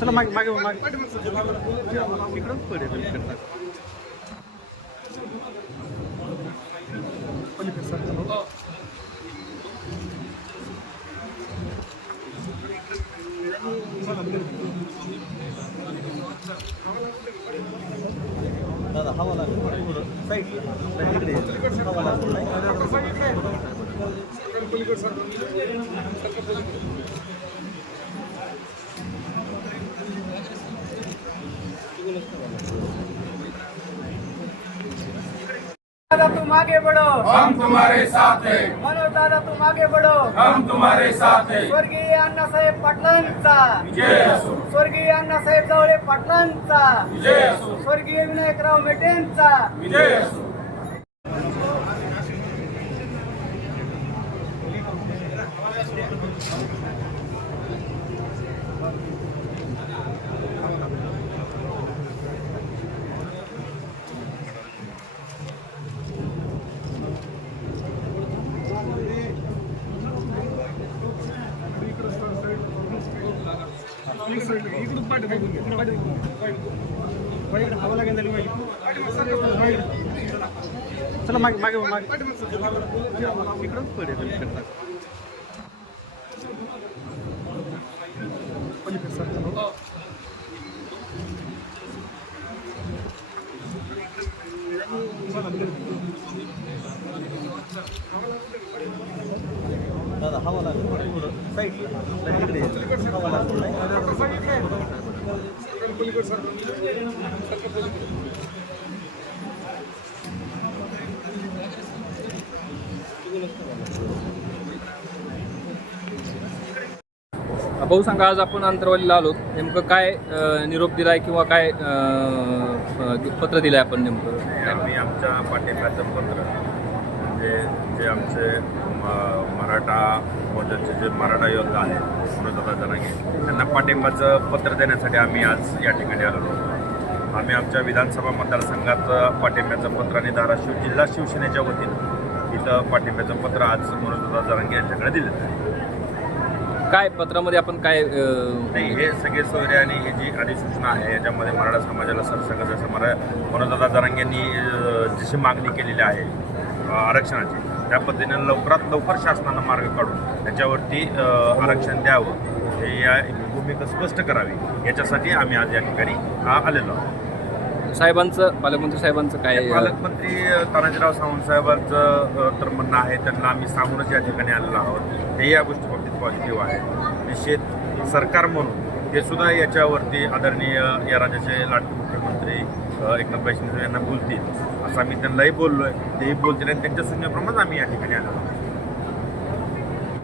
चला मागे मागे मागे इकडं पडेल इकडं. पलीकडे सरका. दादा हवा लागेल थोडं साईडला इकडे ये. दादा तुम आगे बढ़ो हम तुम्हारे साथ हैं। मनोज दादा तुम आगे बढ़ो हम तुम्हारे साथ हैं। स्वर्गीय अण्णासाहेब पाटलांचा. विजय असो। स्वर्गीय अण्णासाहेब जावळे पाटलांचा. विजय असो। स्वर्गीय विनायकराव मेटेंचा. विजय असो। चला मागे मागे मागे इकडं पडेल इकडं. पलीकडे सरका. दादा हवा लागेल भाऊ सांगा आज आपण अंतरवालीला आलो. नेमकं काय निरोप दिलाय किंवा काय पत्र दिलंय आपण नेमकं? आम्ही आमच्या पाठिंब्याचं पत्र म्हणजे जे आमचे म- मराठा मोर्चाचे जे मराठा योद्धा आहेत सुरदादा जनागे त्यांना पाठिंबाचं पत्र देण्यासाठी आम्ही आज या ठिकाणी आलेलो आहोत. आम्ही आमच्या विधानसभा मतदारसंघात पाठिंब्याचं पत्र आणि धाराशिव जिल्हा शिवसेनेच्या वतीनं इथं पाठिंब्याचं पत्र आज मनोजदादा जरांगे यांच्याकडे दिलेलं आहे. काय पत्रामध्ये आपण काय नाही हे सगळे सोयरे आणि ही जी अधिसूचना आहे याच्यामध्ये मराठा समाजाला सरसकट जसं मरा मनोजदादा जरांग यांनी जशी मागणी केलेली आहे आरक्षणाची. त्या पद्धतीनं लवकरात लवकर शासनानं मार्ग काढून त्याच्यावरती आरक्षण द्यावं. हे या भूमिका स्पष्ट करावी. याच्यासाठी आम्ही आज या ठिकाणी आलेलो आहोत. साहेबांचं पालकमंत्री साहेबांचं काय पालकमंत्री तानाजीराव सावंत साहेबांचं तर म्हणणं आहे त्यांना आम्ही सांगूनच या ठिकाणी आलेलो आहोत. हे या गोष्टी बाबतीत पॉझिटिव्ह आहे. निश्चित सरकार म्हणून ते सुद्धा याच्यावरती आदरणीय या राज्याचे लाडके मुख्यमंत्री एकनाथ शिंदे यांना बोलतील. असं आम्ही त्यांनाही बोललो आहे तेही बोलतील आणि त्यांच्या सूचनेप्रमाणेच आम्ही या ठिकाणी आलो. आहोत